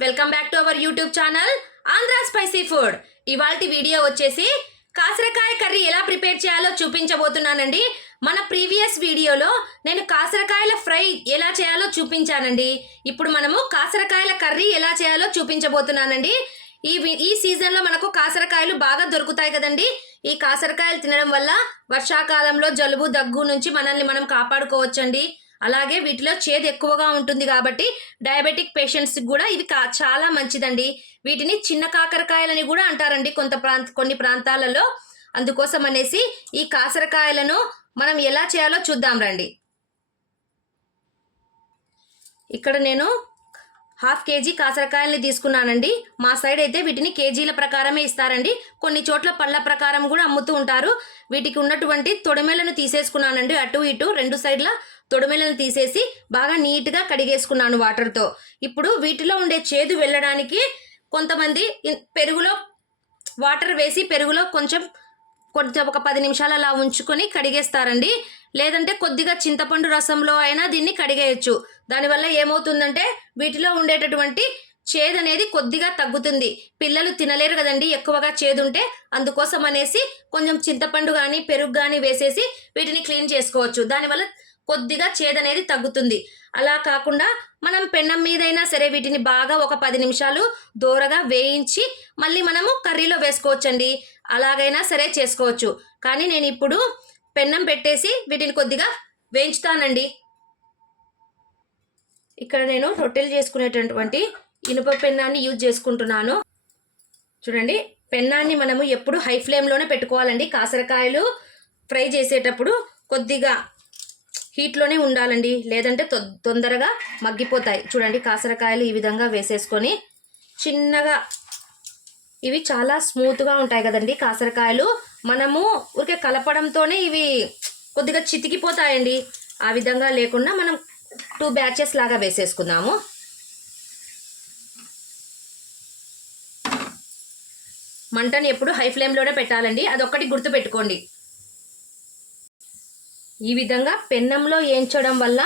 Welcome back to our YouTube channel Andhra spicy food. ఇవాల్టి video వచ్చేసి కాసరకాయ curry ఎలా ప్రిపేర్ చేయాలో చూపించబోతున్నానండి. మన ప్రీవియస్ వీడియోలో నేను కాసరకాయల ఫ్రై ఎలా చేయాలో చూపించానండి. ఇప్పుడు మనము కాసరకాయల కర్రీ ఎలా చేయాలో చూపించబోతున్నానండి. ఈ వి- ఈ సీజన్లో మనకు కాసరకాయలు బాగా దొరుకుతాయి కదండి. ఈ కాసరకాయలు తినడం వల్ల వర్షాకాలంలో జలుబు దగ్గు నుంచి మనల్ని మనం కాపాడుకోవచ్చండి. అలాగే వీటిలో చేదు ఎక్కువగా ఉంటుంది కాబట్టి డయాబెటిక్ పేషెంట్స్కి కూడా ఇది కా చాలా మంచిదండి. వీటిని చిన్న కాకరకాయలని కూడా అంటారండి కొంత ప్రాంత కొన్ని ప్రాంతాలలో. అందుకోసం అనేసి ఈ కాసరకాయలను మనం ఎలా చేయాలో చూద్దాం రండి. ఇక్కడ నేను హాఫ్ కేజీ కాసరకాయల్ని తీసుకున్నానండి. మా సైడ్ అయితే వీటిని కేజీల ప్రకారమే ఇస్తారండి. కొన్ని చోట్ల పళ్ళ ప్రకారం కూడా అమ్ముతూ ఉంటారు. వీటికి ఉన్నటువంటి తొడిమెలను తీసేసుకున్నానండి అటు ఇటు రెండు సైడ్ల తొడిమెలను తీసేసి బాగా నీట్గా కడిగేసుకున్నాను వాటర్తో. ఇప్పుడు వీటిలో ఉండే చేదు వెళ్ళడానికి కొంతమంది పెరుగులో వాటర్ వేసి పెరుగులో కొంచెం కొంచెం ఒక పది నిమిషాలు అలా ఉంచుకొని కడిగేస్తారండి. లేదంటే కొద్దిగా చింతపండు రసంలో అయినా దీన్ని కడిగేయచ్చు. దానివల్ల ఏమవుతుందంటే వీటిలో ఉండేటటువంటి చేదు అనేది కొద్దిగా తగ్గుతుంది. పిల్లలు తినలేరు కదండి ఎక్కువగా చేదుంటే అందుకోసం అనేసి కొంచెం చింతపండు కానీ పెరుగు కానీ వేసేసి వీటిని క్లీన్ చేసుకోవచ్చు. దానివల్ల కొద్దిగా చేదనేది తగ్గుతుంది. అలా కాకుండా మనం పెన్నం మీదైనా సరే వీటిని బాగా ఒక పది నిమిషాలు దూరగా వేయించి మళ్ళీ మనము కర్రీలో వేసుకోవచ్చండి. అలాగైనా సరే చేసుకోవచ్చు. కానీ నేను ఇప్పుడు పెన్నం పెట్టేసి వీటిని కొద్దిగా వేయించుతానండి. ఇక్కడ నేను రొట్టెలు చేసుకునేటటువంటి ఇనుప పెన్నాన్ని యూజ్ చేసుకుంటున్నాను. చూడండి పెన్నాన్ని మనము ఎప్పుడు హై ఫ్లేమ్లోనే పెట్టుకోవాలండి. కాసరకాయలు ఫ్రై చేసేటప్పుడు కొద్దిగా హీట్లోనే ఉండాలండి. లేదంటే తొ- తొందరగా మగ్గిపోతాయి. చూడండి కాసరకాయలు ఈ విధంగా వేసేసుకొని చిన్నగా ఇవి చాలా స్మూత్గా ఉంటాయి కదండి కాసరకాయలు. మనము ఊరికే కలపడంతోనే ఇవి కొద్దిగా చితికిపోతాయండి. ఆ విధంగా లేకుండా మనం టూ బ్యాచెస్ లాగా వేసేసుకుందాము. మంటని ఎప్పుడు హై ఫ్లేమ్లోనే పెట్టాలండి. అదొక్కటి గుర్తుపెట్టుకోండి. ఈ విధంగా పెన్నంలో ఏంచడం వల్ల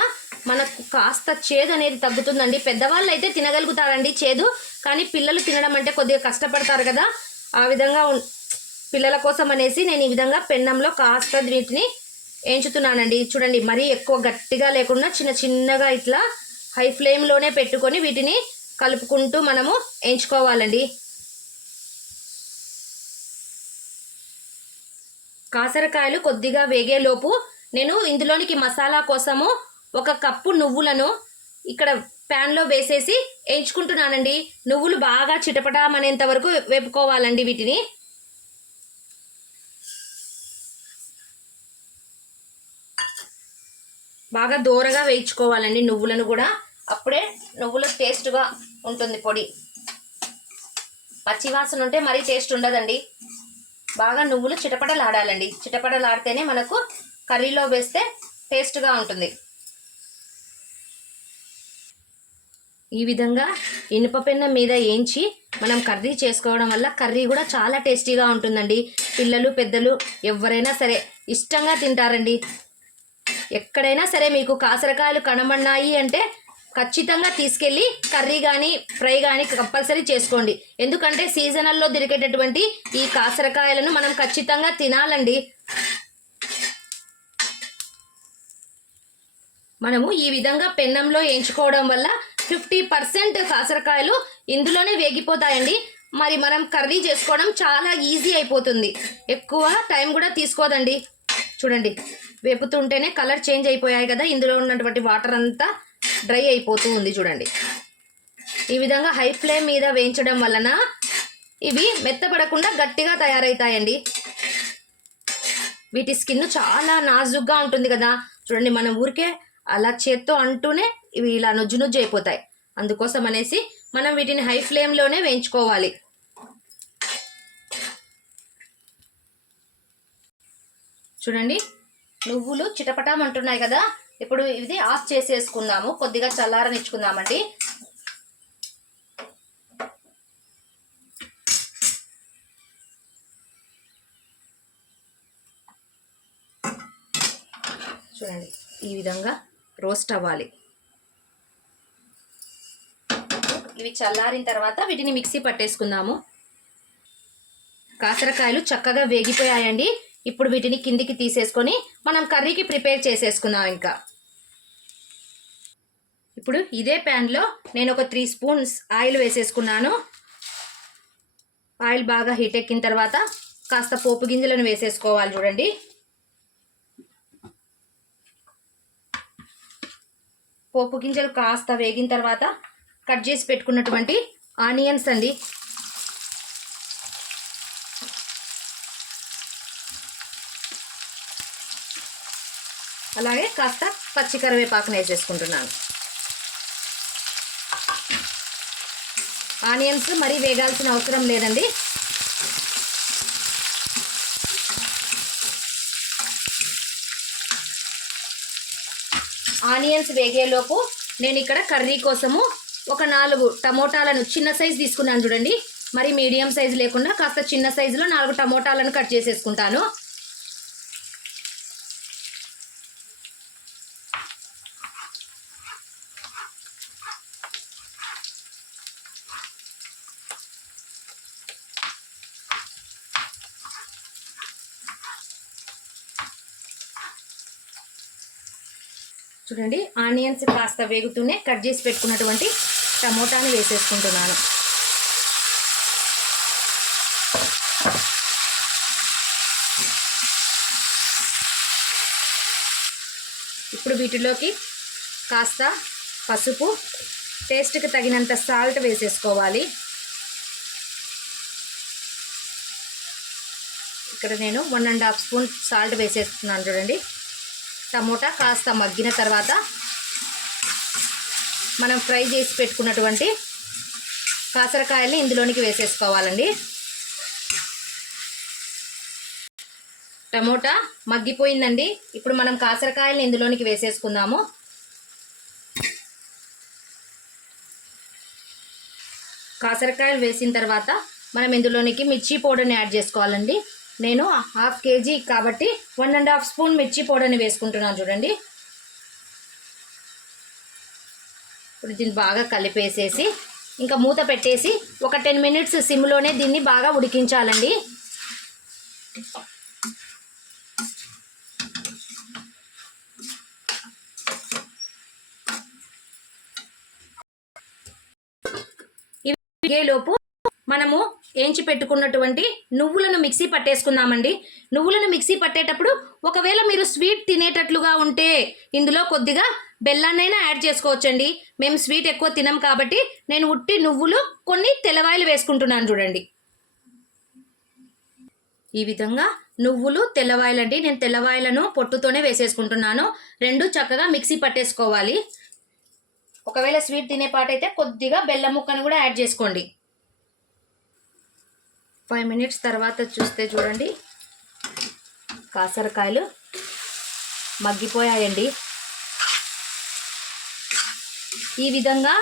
మనకు కాస్త చేదు అనేది తగ్గుతుందండి. పెద్దవాళ్ళు అయితే తినగలుగుతారండి చేదు కానీ పిల్లలు తినడం అంటే కొద్దిగా కష్టపడతారు కదా. ఆ విధంగా పిల్లల కోసం అనేసి నేను ఈ విధంగా పెన్నంలో కాస్త వీటిని వేయించుతున్నానండి చూడండి మరీ ఎక్కువ గట్టిగా లేకుండా చిన్న చిన్నగా ఇట్లా హై ఫ్లేమ్లోనే పెట్టుకొని వీటిని కలుపుకుంటూ మనము ఎంచుకోవాలండి కాసరకాయలు కొద్దిగా వేగేలోపు నేను ఇందులోనికి మసాలా కోసము ఒక కప్పు నువ్వులను ఇక్కడ ప్యాన్లో వేసేసి వేయించుకుంటున్నానండి. నువ్వులు బాగా చిటపటామనేంత వరకు వేపుకోవాలండి వీటిని. బాగా దూరగా వేయించుకోవాలండి నువ్వులను కూడా. అప్పుడే నువ్వుల టేస్ట్గా ఉంటుంది పొడి. పచ్చివాసన ఉంటే మరీ టేస్ట్ ఉండదండి. బాగా నువ్వులు చిటపటలాడాలండి. చిటపటలాడితేనే మనకు కర్రీలో వేస్తే టేస్ట్గా ఉంటుంది. ఈ విధంగా ఇనుప పెన్న మీద వేయించి మనం కర్రీ చేసుకోవడం వల్ల కర్రీ కూడా చాలా టేస్టీగా ఉంటుందండి. పిల్లలు పెద్దలు ఎవరైనా సరే ఇష్టంగా తింటారండి. ఎక్కడైనా సరే మీకు కాసరకాయలు కనమన్నాయి అంటే ఖచ్చితంగా తీసుకెళ్ళి కర్రీ కానీ ఫ్రై కానీ కంపల్సరీ చేసుకోండి. ఎందుకంటే సీజనల్లో దొరికేటటువంటి ఈ కాసరకాయలను మనం ఖచ్చితంగా తినాలండి. మనము ఈ విధంగా పెన్నంలో వేయించుకోవడం వల్ల ఫిఫ్టీ పర్సెంట్ కాసరకాయలు ఇందులోనే వేగిపోతాయండి. మరి మనం కర్రీ చేసుకోవడం చాలా ఈజీ అయిపోతుంది. ఎక్కువ టైం కూడా తీసుకోదండి. చూడండి వేపుతుంటేనే కలర్ చేంజ్ అయిపోయాయి కదా. ఇందులో ఉన్నటువంటి వాటర్ అంతా డ్రై అయిపోతూ ఉంది చూడండి. ఈ విధంగా హై ఫ్లేమ్ మీద వేయించడం వలన ఇవి మెత్తపడకుండా గట్టిగా తయారవుతాయండి వీటి స్కిన్ చాలా నాజుగ్గా ఉంటుంది కదా. చూడండి మన ఊరికే అలా చేత్తో అంటూనే ఇవి ఇలా నుజ్జు నుజ్జు అయిపోతాయి. అందుకోసం అనేసి మనం వీటిని హై ఫ్లేమ్లోనే వేయించుకోవాలి. చూడండి నువ్వులు చిటపటామంటున్నాయి కదా ఇప్పుడు ఇది ఆఫ్ చేసేసుకుందాము కొద్దిగా చల్లారనిచ్చుకుందామండి. చూడండి ఈ విధంగా రోస్ట్ అవ్వాలి. ఇవి చల్లారిన తర్వాత వీటిని మిక్సీ పట్టేసుకుందాము. కాకరకాయలు చక్కగా వేగిపోయాయండి. ఇప్పుడు వీటిని కిందికి తీసేసుకొని మనం కర్రీకి ప్రిపేర్ చేసేసుకుందాం ఇంకా. ఇప్పుడు ఇదే ప్యాన్లో నేను ఒక త్రీ స్పూన్స్ ఆయిల్ వేసేసుకున్నాను. ఆయిల్ బాగా హీట్ ఎక్కిన తర్వాత కాస్త పోపు గింజలను వేసేసుకోవాలి చూడండి. పోపు గింజలు కాస్త వేగిన తర్వాత కట్ చేసి పెట్టుకున్నటువంటి ఆనియన్స్ అండి. అలాగే కాస్త పచ్చి కరివేపాకును వేసేసుకుంటున్నాను ఆనియన్స్ మరీ వేగాల్సిన అవసరం లేదండి. ఆనియన్స్ వేగేలోపు నేను ఇక్కడ కర్రీ కోసము ఒక నాలుగు టమోటాలను చిన్న సైజు తీసుకున్నాను చూడండి. మరి మీడియం సైజు లేకుండా కాస్త చిన్న సైజులో నాలుగు టమోటాలను కట్ చేసేసుకుంటాను. చూడండి ఆనియన్స్ కాస్త వేగుతూనే కట్ చేసి పెట్టుకున్నటువంటి టమోటాని వేసేసుకుంటున్నాను. ఇప్పుడు వీటిలోకి కాస్త పసుపు టేస్ట్కి తగినంత సాల్ట్ వేసేసుకోవాలి. ఇక్కడ నేను one and half spoon salt వేసేస్తున్నాను చూడండి. టమోటా కాస్త మగ్గిన తర్వాత మనం ఫ్రై చేసి పెట్టుకున్నటువంటి కాసరకాయల్ని ఇందులోనికి వేసేసుకోవాలండి. టమోటా మగ్గిపోయిందండి. ఇప్పుడు మనం కాసరకాయల్ని ఇందులోనికి వేసేసుకుందాము. కాసరకాయలు వేసిన తర్వాత మనం ఇందులోనికి మిర్చి పౌడర్ని యాడ్ చేసుకోవాలండి. నేను హాఫ్ కేజీ కాబట్టి వన్ అండ్ హాఫ్ స్పూన్ మిర్చి పౌడర్ని వేసుకుంటున్నాను చూడండి. ఇప్పుడు దీన్ని బాగా కలిపేసేసి ఇంకా మూత పెట్టేసి ఒక టెన్ మినిట్స్ సిమ్లోనే దీన్ని బాగా ఉడికించాలండి. ఇవి లోపు మనము ఏంచి పెట్టుకున్నటువంటి నువ్వులను మిక్సీ పట్టేసుకుందామండి. నువ్వులను మిక్సీ పట్టేటప్పుడు ఒకవేళ మీరు స్వీట్ తినేటట్లుగా ఉంటే ఇందులో కొద్దిగా బెల్లాన్నైనా యాడ్ చేసుకోవచ్చండి. మేము స్వీట్ ఎక్కువ తినం కాబట్టి నేను ఉట్టి నువ్వులు కొన్ని తెల్లవాయలు వేసుకుంటున్నాను చూడండి. ఈ విధంగా నువ్వులు తెల్లవాయలండి. నేను తెల్లవాయలను పొట్టుతోనే వేసేసుకుంటున్నాను. రెండు చక్కగా మిక్సీ పట్టేసుకోవాలి. ఒకవేళ స్వీట్ తినే పాటైతే కొద్దిగా బెల్లం ముక్కను కూడా యాడ్ చేసుకోండి. ఫైవ్ మినిట్స్ తర్వాత చూస్తే చూడండి. కాసరకాయలు మగ్గిపోయాయండి. ఈ విధంగా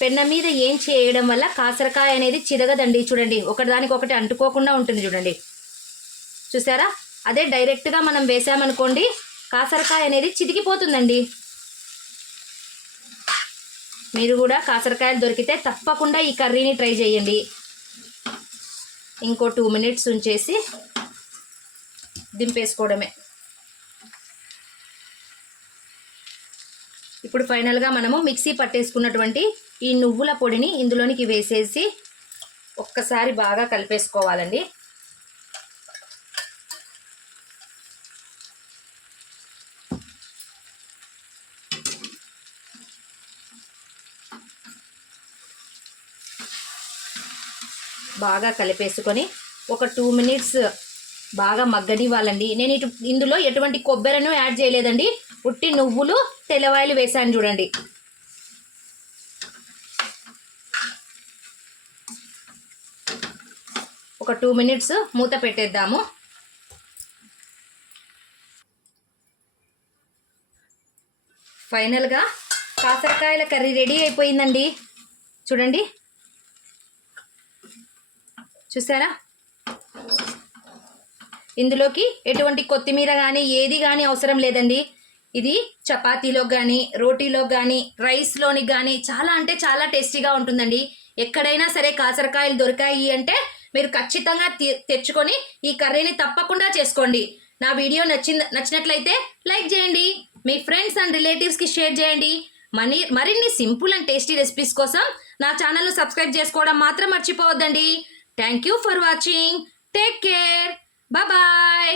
పెన్న మీద ఏం చేయడం వల్ల కాసరకాయ అనేది చిరగదండి చూడండి. ఒకదానికి ఒకటి అంటుకోకుండా ఉంటుంది చూడండి. చూసారా? అదే డైరెక్ట్గా మనం వేసామనుకోండి కాసరకాయ అనేది చితికిపోతుందండి. మీరు కూడా కాసరకాయలు దొరికితే తప్పకుండా ఈ కర్రీని ట్రై చేయండి. ఇంకో టూ మినిట్స్ ఉంచేసి దింపేసుకోవడమే. ఇప్పుడు ఫైనల్గా మనము మిక్సీ పట్టేసుకున్నటువంటి ఈ నువ్వుల పొడిని ఇందులోనికి వేసేసి ఒక్కసారి బాగా కలిపేసుకోవాలండి. బాగా కలిపేసుకొని ఒక టూ మినిట్స్ బాగా మగ్గనివ్వాలండి. నేను ఇటు ఇందులో ఎటువంటి కొబ్బరిను యాడ్ చేయలేదండి. ఉట్టి నువ్వులు తెల్లవాయలు వేసాను చూడండి. ఒక టూ మినిట్స్ మూత పెట్టేద్దాము. ఫైనల్గా కాకరకాయల కర్రీ రెడీ అయిపోయిందండి. చూడండి. చూసారా? ఇందులోకి ఎటువంటి కొత్తిమీర కానీ ఏది కానీ అవసరం లేదండి. ఇది చపాతీలో కానీ రోటీలో కానీ రైస్లోని కానీ చాలా అంటే చాలా టేస్టీగా ఉంటుందండి. ఎక్కడైనా సరే కాసరకాయలు దొరికాయి అంటే మీరు ఖచ్చితంగా తెచ్చుకొని ఈ కర్రీని తప్పకుండా చేసుకోండి. నా వీడియో నచ్చింది నచ్చినట్లయితే లైక్ చేయండి. మీ ఫ్రెండ్స్ అండ్ రిలేటివ్స్కి షేర్ చేయండి. మనీ మరిన్ని సింపుల్ అండ్ టేస్టీ రెసిపీస్ కోసం నా ఛానల్ను సబ్స్క్రైబ్ చేసుకోవడం మాత్రం మర్చిపోవద్దండి. Thank you for watching take care bye